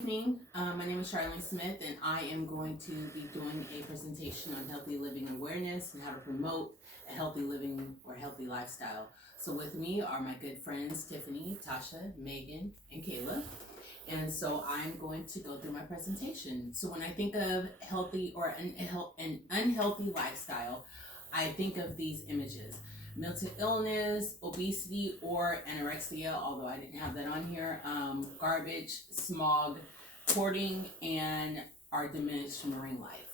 Evening. My name is Charlene Smith, and I am going to be doing a presentation on healthy living awareness and how to promote a healthy living or healthy lifestyle. So, with me are my good friends Tiffany, Tasha, Megan, and Kayla. And so, I'm going to go through my presentation. So, when I think of healthy or an unhealthy lifestyle, I think of these images: mental illness, obesity, or anorexia, although I didn't have that on here, garbage, smog, hoarding, and our diminished marine life.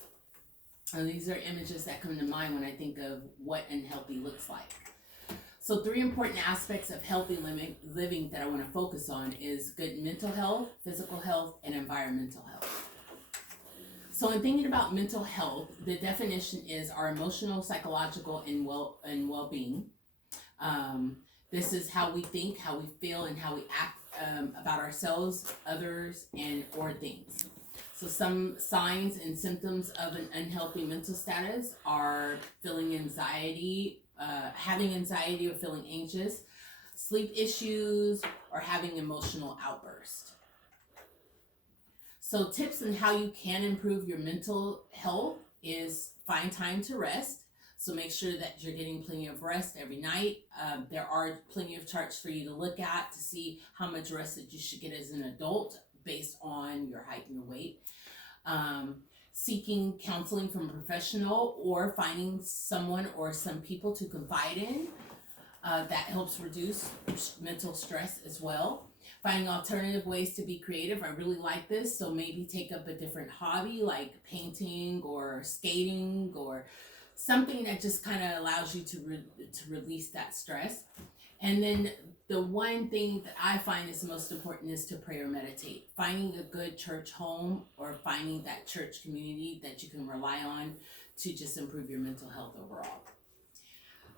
And these are images that come to mind when I think of what unhealthy looks like. So, three important aspects of healthy living that I want to focus on is good mental health, physical health, and environmental health. So, in thinking about mental health, the definition is our emotional, psychological, and well being. This is how we think, how we feel, and how we act about ourselves, others, and or things. So, some signs and symptoms of an unhealthy mental status are feeling anxiety, having anxiety or feeling anxious, sleep issues, or having emotional outbursts. So, tips on how you can improve your mental health is find time to rest. So, make sure that you're getting plenty of rest every night. There are plenty of charts for you to look at to see how much rest that you should get as an adult based on your height and your weight. Seeking counseling from a professional or finding someone or some people to confide in that helps reduce mental stress as well. Finding alternative ways to be creative. I really like this, so maybe take up a different hobby like painting or skating or something that just kind of allows you to release that stress. And then the one thing that I find is most important is to pray or meditate. Finding a good church home or finding that church community that you can rely on to just improve your mental health overall.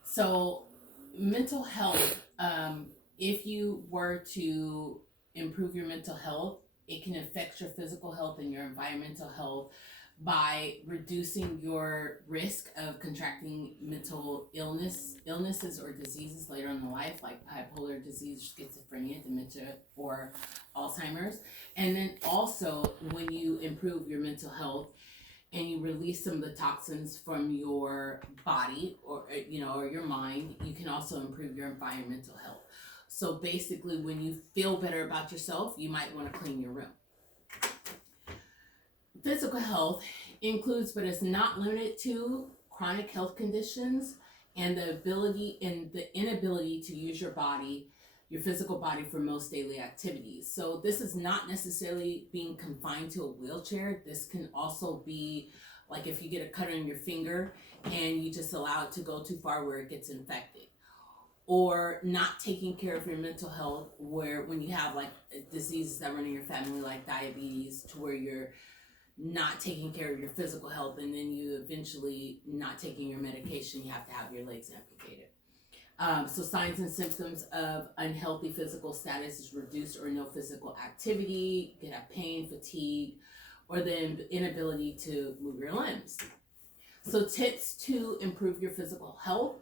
So, mental health, if you were to improve your mental health, it can affect your physical health and your environmental health by reducing your risk of contracting mental illnesses or diseases later on in life, like bipolar disease, schizophrenia, dementia, or Alzheimer's. And then also, when you improve your mental health and you release some of the toxins from your body or your mind, you can also improve your environmental health. So basically, when you feel better about yourself, you might want to clean your room. Physical health includes, but is not limited to, chronic health conditions and the inability to use your physical body for most daily activities. So this is not necessarily being confined to a wheelchair. This can also be like if you get a cut on your finger and you just allow it to go too far where it gets infected. Or not taking care of your mental health, where when you have like diseases that run in your family like diabetes, to where you're not taking care of your physical health and then you eventually not taking your medication, you have to have your legs amputated. So signs and symptoms of unhealthy physical status is reduced or no physical activity. You can have pain, fatigue, or the inability to move your limbs. So tips to improve your physical health.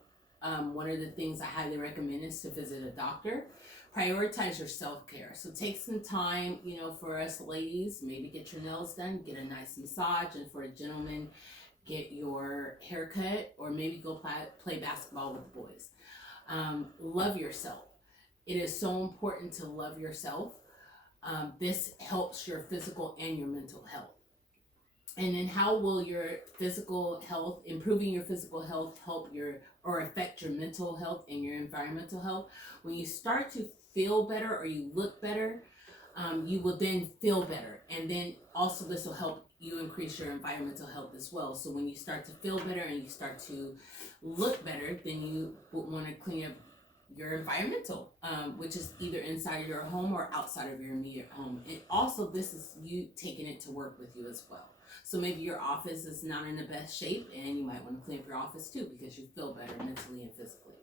One of the things I highly recommend is to visit a doctor. Prioritize your self-care. So take some time, for us ladies, maybe get your nails done, get a nice massage, and for a gentleman, get your hair cut, or maybe go play basketball with the boys. Love yourself. It is so important to love yourself. This helps your physical and your mental health. And then how will your physical health, improving your physical health, help or affect your mental health and your environmental health? When you start to feel better or you look better, you will then feel better. And then also this will help you increase your environmental health as well. So when you start to feel better and you start to look better, then you will want to clean up your environmental, which is either inside of your home or outside of your immediate home. And also this is you taking it to work with you as well. So maybe your office is not in the best shape and you might want to clean up your office too because you feel better mentally and physically.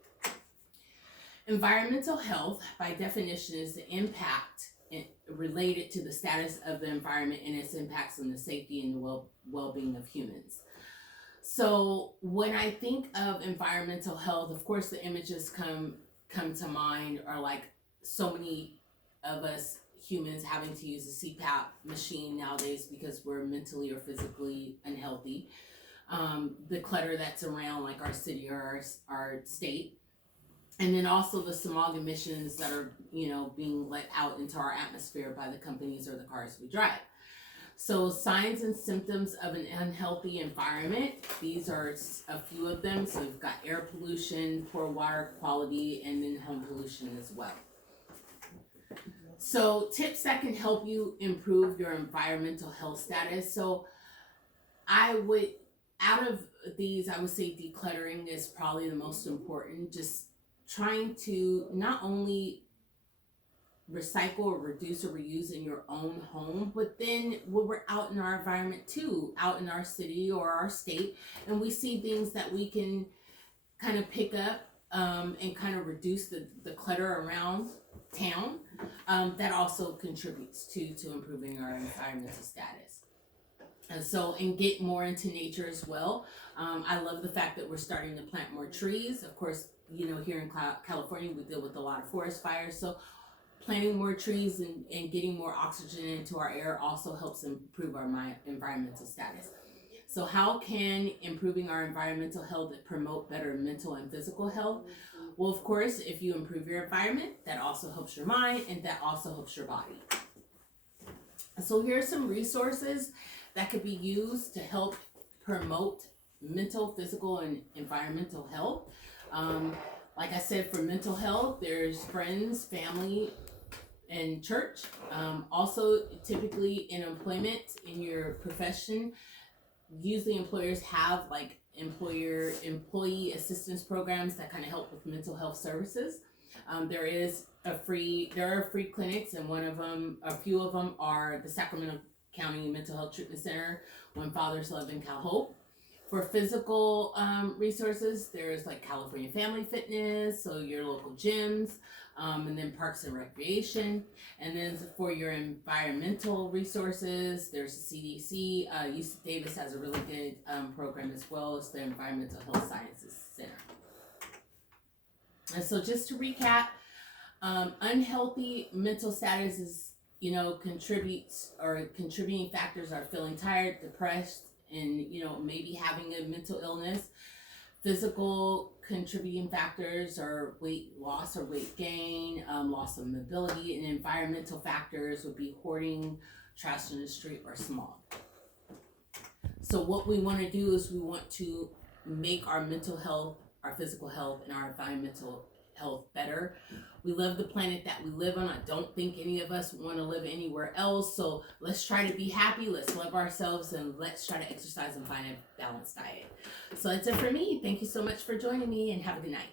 Environmental health, by definition, is the impact related to the status of the environment and its impacts on the safety and the well-being of humans. So when I think of environmental health, of course the images come to mind are like so many of us humans having to use a CPAP machine nowadays because we're mentally or physically unhealthy. The clutter that's around like our city or our state, and then also the smog emissions that are being let out into our atmosphere by the companies or the cars we drive. So signs and symptoms of an unhealthy environment, these are a few of them. So you've got air pollution, poor water quality, and then home pollution as well. So tips that can help you improve your environmental health status. So out of these, I would say decluttering is probably the most important. Just trying to not only recycle or reduce or reuse in your own home, but then when we're out in our environment too, out in our city or our state, and we see things that we can kind of pick up and kind of reduce the clutter around town, that also contributes to improving our environmental status. And get more into nature as well. I love the fact that we're starting to plant more trees. Of course, here in California, we deal with a lot of forest fires. So planting more trees and getting more oxygen into our air also helps improve our environmental status. So how can improving our environmental health promote better mental and physical health? Well, of course, if you improve your environment, that also helps your mind and that also helps your body. So here are some resources that could be used to help promote mental, physical, and environmental health. Like I said, for mental health, there's friends, family, and church. Also, typically in employment, in your profession, usually employers have like employee assistance programs that kind of help with mental health services. There are free clinics, and a few of them are the Sacramento County Mental Health Treatment Center, One Father's Love, and Cal Hope. For physical resources, there's like California Family Fitness, so your local gyms, and then Parks and Recreation. And then for your environmental resources, there's the CDC. UC Davis has a really good program as well as the Environmental Health Sciences Center. And so just to recap, unhealthy mental status is contributing factors are feeling tired, depressed, and maybe having a mental illness. Physical contributing factors are weight loss or weight gain, loss of mobility, and environmental factors would be hoarding, trash in the street, or smog. So what we want to do is we want to make our mental health, our physical health, and our environmental health better. We love the planet that we live on. I don't think any of us want to live anywhere else. So let's try to be happy. Let's love ourselves, and let's try to exercise and find a balanced diet. So that's it for me. Thank you so much for joining me, and have a good night.